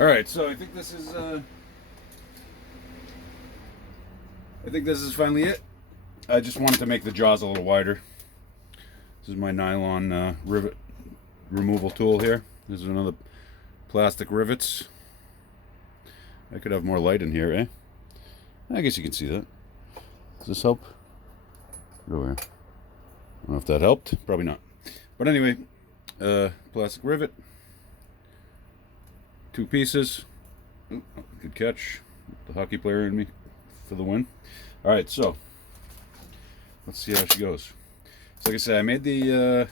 All right, so I think this is finally it. I just wanted to make the jaws a little wider. This is my nylon rivet removal tool here. This is another plastic rivets. I could have more light in here, eh? I guess you can see that. Does this help? Get over here. I don't know if that helped. Probably not. But anyway, plastic rivet. 2 pieces. Ooh, good catch. The hockey player in me for the win. All right, so let's see how she goes. So like I said, I made the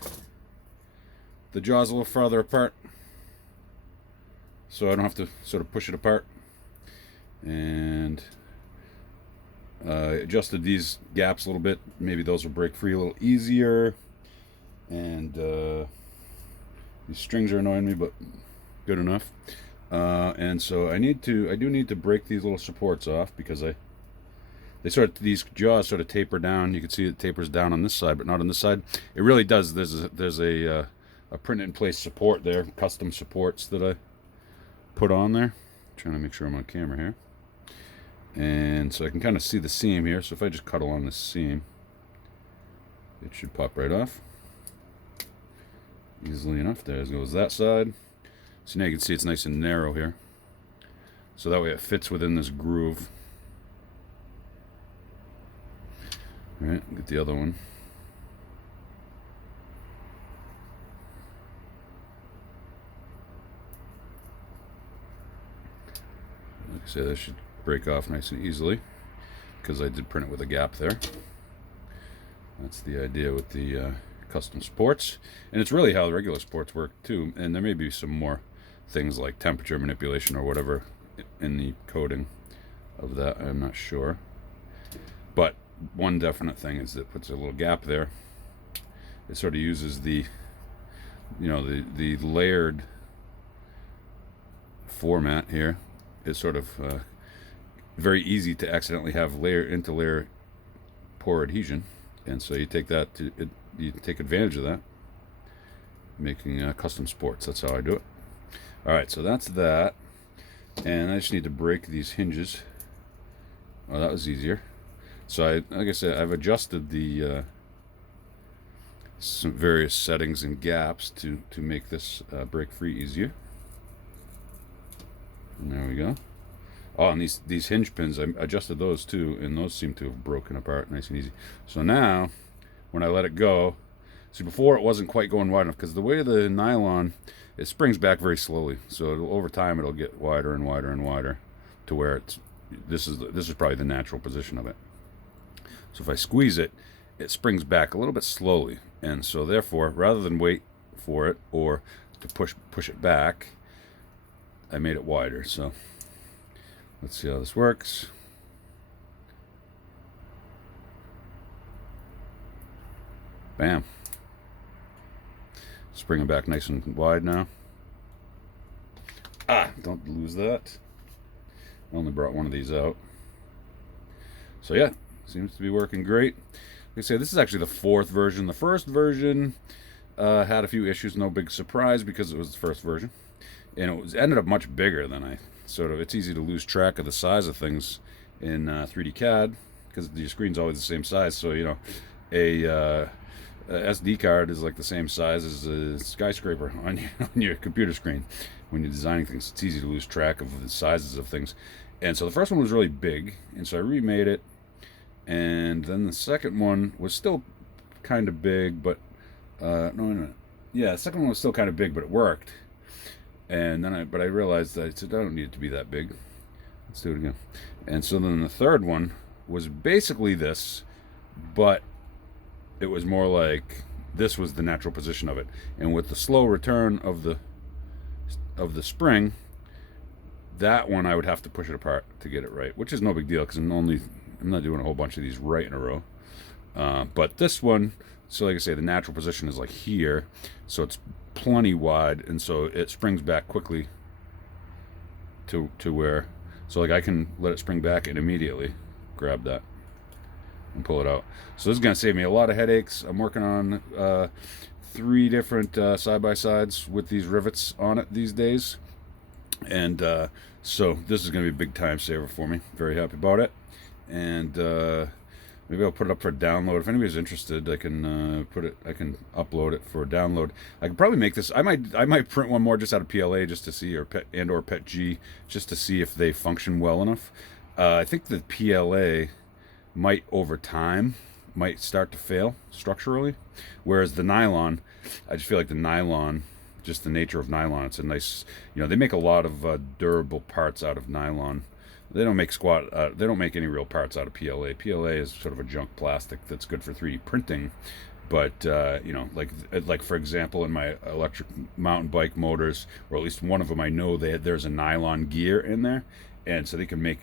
jaws a little farther apart, so I don't have to sort of push it apart. And adjusted these gaps a little bit. Maybe those will break free a little easier. And these strings are annoying me, but good enough. And so I do need to break these little supports off because these jaws sort of taper down. You can see it tapers down on this side, but not on this side. It really does. There's a print in place support there, custom supports that I put on there. I'm trying to make sure I'm on camera here. And so I can kind of see the seam here. So if I just cut along this seam, it should pop right off easily enough. There goes that side. So now you can see it's nice and narrow here. So that way it fits within this groove. All right, get the other one. Like I said, that should break off nice and easily because I did print it with a gap there. That's the idea with the custom supports, and it's really how the regular supports work too. And there may be some more things like temperature manipulation or whatever in the coding of that. I'm not sure, but one definite thing is that it puts a little gap there. It sort of uses the layered format here. It's sort of very easy to accidentally have layer into layer pore adhesion, and so you take advantage of that, making custom sports. That's how I do it. All right, so that's that, and I just need to break these hinges. Oh, that was easier. So like I said, I've adjusted the some various settings and gaps to make this break free easier. And there we go. Oh, and these hinge pins, I adjusted those too, and those seem to have broken apart nice and easy. So now, when I let it go, see, before it wasn't quite going wide enough because the way the nylon, it springs back very slowly. So over time, it'll get wider and wider and wider to where this is probably the natural position of it. So if I squeeze it, it springs back a little bit slowly, and so therefore, rather than wait for it or to push it back, I made it wider. So let's see how this works. Bam. Spring it back nice and wide now. Don't lose that. I only brought one of these out. So yeah, seems to be working great. Like I say, this is actually the 4th version. The first version had a few issues, no big surprise because it was the first version. And it ended up much bigger than it's easy to lose track of the size of things in 3D CAD because your screen's always the same size. So, a SD card is like the same size as a skyscraper on your computer screen. When you're designing things, it's easy to lose track of the sizes of things. And so the first one was really big, and so I remade it. And then the second one was still kind of big, but no. Yeah, the second one was still kind of big, but it worked. And then I realized that I said, I don't need it to be that big. Let's do it again. And so then the third one was basically this, but it was more like this was the natural position of it. And with the slow return of the spring, that one I would have to push it apart to get it right, which is no big deal because I'm not doing a whole bunch of these right in a row. But this one, so like I say, the natural position is like here, so it's plenty wide, and so it springs back quickly to where, so like I can let it spring back and immediately grab that and pull it out. So this is going to save me a lot of headaches. I'm working on 3 different side-by-sides with these rivets on it these days, And so this is going to be a big time saver for me. Very happy about it. And maybe I'll put it up for a download. If anybody's interested, I can I can upload it for a download. I could probably make this. I might print one more just out of PLA just to see, or PET G, just to see if they function well enough. I think the PLA might over time might start to fail structurally, whereas the nylon, I just feel like the nylon, just the nature of nylon, it's a nice, they make a lot of durable parts out of nylon. They don't make they don't make any real parts out of PLA. PLA is sort of a junk plastic that's good for 3D printing, but like for example, in my electric mountain bike motors, or at least one of them, I know there's a nylon gear in there, and so they can make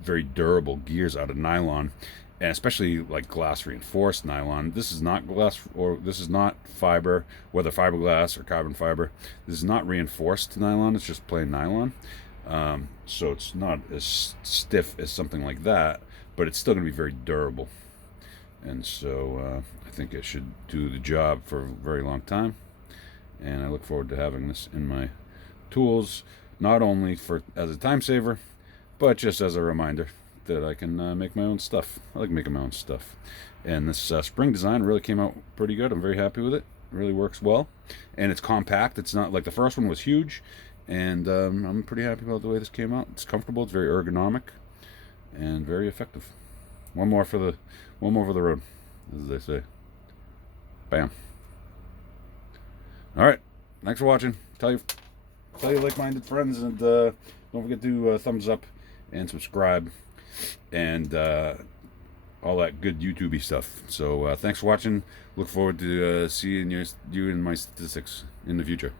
very durable gears out of nylon, and especially like glass reinforced nylon. This is not glass, or this is not fiber, whether fiberglass or carbon fiber. This is not reinforced nylon. It's just plain nylon. So it's not as stiff as something like that, but it's still going to be very durable. And so I think it should do the job for a very long time. And I look forward to having this in my tools, not only as a time saver, but just as a reminder that I can make my own stuff. I like making my own stuff. And this spring design really came out pretty good. I'm very happy with it. It really works well. And it's compact. It's not like the first one was huge. And I'm pretty happy about the way this came out. It's comfortable. It's very ergonomic, and very effective. One more for the road, as they say. Bam. All right. Thanks for watching. Tell your like-minded friends, and don't forget to thumbs up and subscribe, and all that good YouTube-y stuff. So thanks for watching. Look forward to seeing you in my statistics in the future.